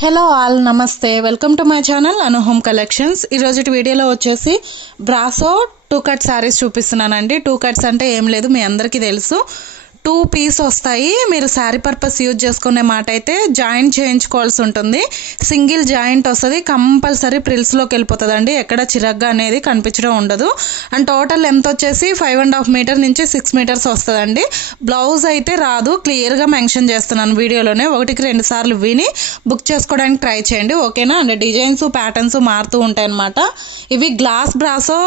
Hello all నమస్తే welcome to my channel Anu home collections. ఈరోజు వీడియోలో వచ్చేసి బ్రాసో 2 కట్ శారీస్ చూపిస్తున్నానండి. 2 కట్స్ అంటే ఏం లేదు, మీ అందరికీ తెలుసు. 2 పీస్ వస్తాయి. మీరు శారీ పర్పస్ యూజ్ చేసుకునే మాట అయితే జాయింట్ చేయించుకోవాల్సి ఉంటుంది. సింగిల్ జాయింట్ వస్తుంది, కంపల్సరీ ప్రిల్స్లోకి వెళ్ళిపోతుందండి. ఎక్కడ చిరగ్గా అనేది కనిపించడం ఉండదు. అండ్ టోటల్ లెంత్ వచ్చేసి 5.5 మీటర్ నుంచి 6 మీటర్స్ వస్తుందండి. బ్లౌజ్ అయితే రాదు, క్లియర్గా మెన్షన్ చేస్తున్నాను వీడియోలోనే. 1-2 సార్లు విని బుక్ చేసుకోవడానికి ట్రై చేయండి, ఓకేనా. అండ్ డిజైన్స్ ప్యాటర్న్స్ మారుతూ ఉంటాయి అన్నమాట. ఇవి గ్లాస్ బ్రాసో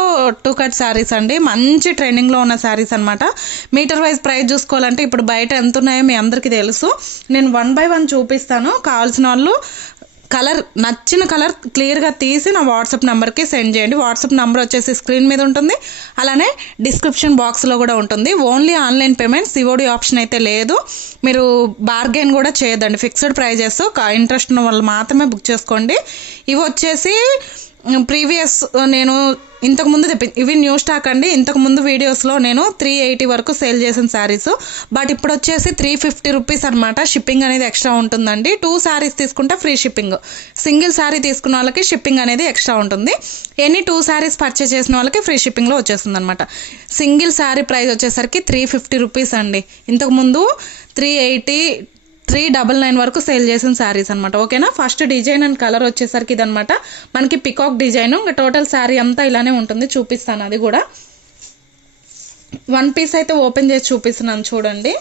2 కట్ శారీస్ అండి. మంచి ట్రెండింగ్లో ఉన్న శారీస్ అనమాట. మీటర్ వైజ్ ప్రైస్ చూసుకోవాలంటే ఇప్పుడు బయట ఎంత ఉన్నాయో మీ అందరికీ తెలుసు. నేను 1 by 1 చూపిస్తాను. కావాల్సిన వాళ్ళు నచ్చిన కలర్ క్లియర్గా తీసి నా వాట్సాప్ నెంబర్కి సెండ్ చేయండి. వాట్సాప్ నెంబర్ వచ్చేసి స్క్రీన్ మీద ఉంటుంది, అలానే డిస్క్రిప్షన్ బాక్స్లో కూడా ఉంటుంది. Only online payment, COD option అయితే లేదు. మీరు బార్గెన్ కూడా చేయదండి, ఫిక్స్డ్ ప్రైజెస్. ఇంట్రెస్ట్ ఉన్న వాళ్ళు మాత్రమే బుక్ చేసుకోండి. ఇవి వచ్చేసి ప్రీవియస్ నేను ఇంతకుముందు ఇవి న్యూ స్టాక్ అండి. ఇంతకుముందు వీడియోస్లో నేను 380 వరకు సేల్ చేసిన శారీస్, బట్ ఇప్పుడు వచ్చేసి 350 రూపీస్ అనమాట. షిప్పింగ్ అనేది ఎక్స్ట్రా ఉంటుందండి. 2 శారీస్ తీసుకుంటే ఫ్రీ షిప్పింగ్, సింగిల్ శారీ తీసుకున్న వాళ్ళకి షిప్పింగ్ అనేది ఎక్స్ట్రా ఉంటుంది. ఎనీ 2 శారీస్ పర్చేస్ చేసిన వాళ్ళకి ఫ్రీ షిప్పింగ్లో వచ్చేస్తుంది అనమాట. సింగిల్ శారీ ప్రైస్ వచ్చేసరికి 350 రూపీస్ అండి. ఇంతకుముందు 380 399 వరకు సేల్ చేసిన శారీస్ అనమాట, ఓకేనా. ఫస్ట్ డిజైన్ అండ్ కలర్ వచ్చేసరికి ఇదనమాట. మనకి పికాక్ డిజైన్. ఇంకా టోటల్ శారీ అంతా ఇలానే ఉంటుంది, చూపిస్తాను అది కూడా. 1 పీస్ అయితే ఓపెన్ చేసి చూపిస్తున్నాను చూడండి.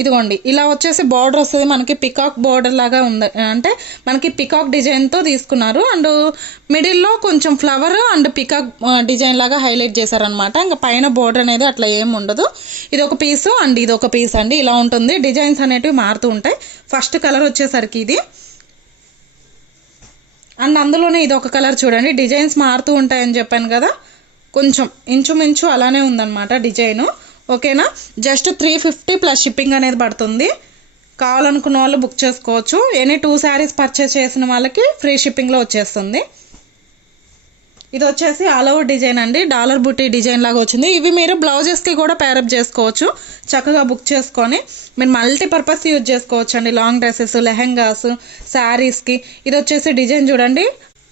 ఇదిగోండి, ఇలా వచ్చేసి బార్డర్ వస్తుంది మనకి. పికాక్ బార్డర్ లాగా ఉంది, అంటే మనకి పికాక్ డిజైన్తో తీసుకున్నారు. అండ్ మిడిల్లో కొంచెం ఫ్లవర్ అండ్ పికాక్ డిజైన్ లాగా హైలైట్ చేశారనమాట. ఇంకా పైన బార్డర్ అనేది అట్లా ఏమి ఉండదు. ఇది ఒక పీసు అండ్ ఇది ఒక పీస్ అండి. ఇలా ఉంటుంది. డిజైన్స్ అనేటివి మారుతూ ఉంటాయి. ఫస్ట్ కలర్ వచ్చేసరికి ఇది, అండ్ అందులోనే ఇది ఒక కలర్ చూడండి. డిజైన్స్ మారుతూ ఉంటాయని చెప్పాను కదా, కొంచెం ఇంచుమించు అలానే ఉందన్నమాట డిజైను, ఓకేనా. జస్ట్ 350 ప్లస్ షిప్పింగ్ అనేది పడుతుంది. కావాలనుకున్న వాళ్ళు బుక్ చేసుకోవచ్చు. ఎనీ 2 శారీస్ పర్చేస్ చేసిన వాళ్ళకి ఫ్రీ షిప్పింగ్లో వచ్చేస్తుంది. ఇది వచ్చేసి ఆల్ ఓవర్ డిజైన్ అండి. డాలర్ బుట్టి డిజైన్ లాగా వచ్చింది. ఇవి మీరు బ్లౌజెస్కి కూడా పేరప్ చేసుకోవచ్చు. చక్కగా బుక్ చేసుకొని మీరు మల్టీపర్పస్ యూజ్ చేసుకోవచ్చు అండి. లాంగ్ డ్రెస్సెస్, లెహెంగాస్, శారీస్కి. ఇది వచ్చేసి డిజైన్ చూడండి.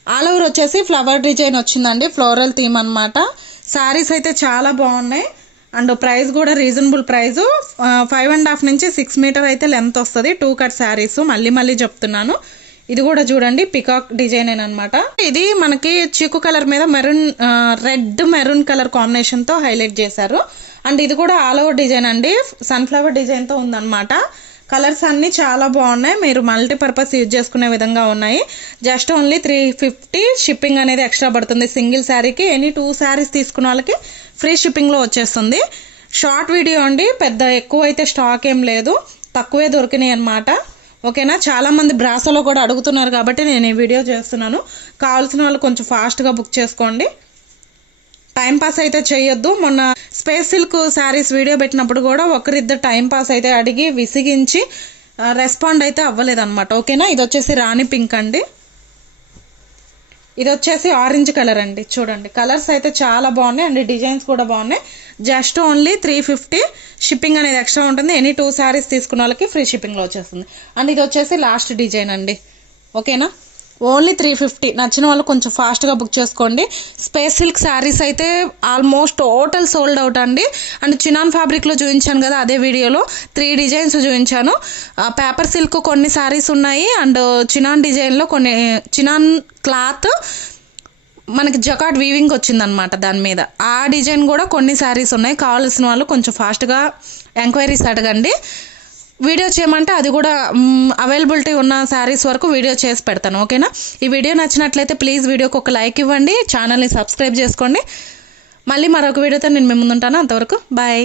ఆల్ ఓవర్ వచ్చేసి ఫ్లవర్ డిజైన్ వచ్చిందండి, ఫ్లోరల్ థీమ్ అనమాట. శారీస్ అయితే చాలా బాగున్నాయి. అండ్ ప్రైస్ కూడా రీజనబుల్ ప్రైస్. 5.5 నుంచి 6 మీటర్ అయితే లెంత్ వస్తుంది. 2 కట్ శారీస్, మళ్ళీ చెప్తున్నాను. ఇది కూడా చూడండి, పికాక్ డిజైన్ అనమాట. ఇది మనకి చీకు కలర్ మీద రెడ్ మెరూన్ కలర్ కాంబినేషన్తో హైలైట్ చేశారు. అండ్ ఇది కూడా ఆల్ ఓవర్ డిజైన్ అండి, సన్ఫ్లవర్ డిజైన్తో ఉందన్నమాట. కలర్స్ అన్నీ చాలా బాగున్నాయి. మీరు మల్టీపర్పస్ యూజ్ చేసుకునే విధంగా ఉన్నాయి. జస్ట్ ఓన్లీ 350 షిప్పింగ్ అనేది ఎక్స్ట్రా పడుతుంది సింగిల్ శారీకి. ఎనీ 2 శారీస్ తీసుకున్న వాళ్ళకి ఫ్రీ షిప్పింగ్లో వచ్చేస్తుంది. షార్ట్ వీడియో అండి, పెద్ద ఎక్కువ అయితే స్టాక్ ఏం లేదు, తక్కువే దొరికినాయి అనమాట, ఓకేనా. చాలామంది బ్రాసోలో కూడా అడుగుతున్నారు కాబట్టి నేను ఈ వీడియో చేస్తున్నాను. కావాల్సిన వాళ్ళు కొంచెం ఫాస్ట్గా బుక్ చేసుకోండి. టైం పాస్ అయితే చేయొద్దు. మొన్న స్పేస్ సిల్క్ శారీస్ వీడియో పెట్టినప్పుడు కూడా ఒకరిద్దరు టైం పాస్ అయితే అడిగి విసిగించి రెస్పాండ్ అయితే అవ్వలేదన్నమాట, ఓకేనా. ఇది వచ్చేసి రాణి పింక్ అండి. ఇది వచ్చేసి ఆరెంజ్ కలర్ అండి. చూడండి, కలర్స్ అయితే చాలా బాగున్నాయి అండ్ డిజైన్స్ కూడా బాగున్నాయి. జస్ట్ ఓన్లీ 350 షిప్పింగ్ అనేది ఎక్స్ట్రా ఉంటుంది. ఎనీ 2 శారీస్ తీసుకున్న వాళ్ళకి ఫ్రీ షిప్పింగ్లో వచ్చేస్తుంది. అండ్ ఇది వచ్చేసి లాస్ట్ డిజైన్ అండి, ఓకేనా. ఓన్లీ 350. నచ్చిన వాళ్ళు కొంచెం ఫాస్ట్గా బుక్ చేసుకోండి. స్పేస్ సిల్క్ శారీస్ అయితే ఆల్మోస్ట్ టోటల్ సోల్డ్ అవుట్ అండి. అండ్ చినాన్ ఫ్యాబ్రిక్లో చూపించాను కదా, అదే వీడియోలో 3 డిజైన్స్ చూపించాను. పేపర్ సిల్క్ కొన్ని శారీస్ ఉన్నాయి, అండ్ చినాన్ డిజైన్లో కొన్ని, చినాన్ క్లాత్ మనకి జకాట్ వీవింగ్ వచ్చిందనమాట దాని మీద. ఆ డిజైన్ కూడా కొన్ని శారీస్ ఉన్నాయి. కావాల్సిన వాళ్ళు కొంచెం ఫాస్ట్గా ఎంక్వైరీస్ అడగండి. వీడియో చేయమంటే అది కూడా అవైలబిలిటీ ఉన్న శారీస్ వరకు వీడియో చేసి పెడతాను, ఓకేనా. ఈ వీడియో నచ్చినట్లయితే ప్లీజ్ వీడియోకి ఒక లైక్ ఇవ్వండి, ఛానల్ని సబ్స్క్రైబ్ చేసుకోండి. మళ్ళీ మరొక వీడియోతో నేను మీ ముందు ఉంటాను. అంతవరకు బాయ్.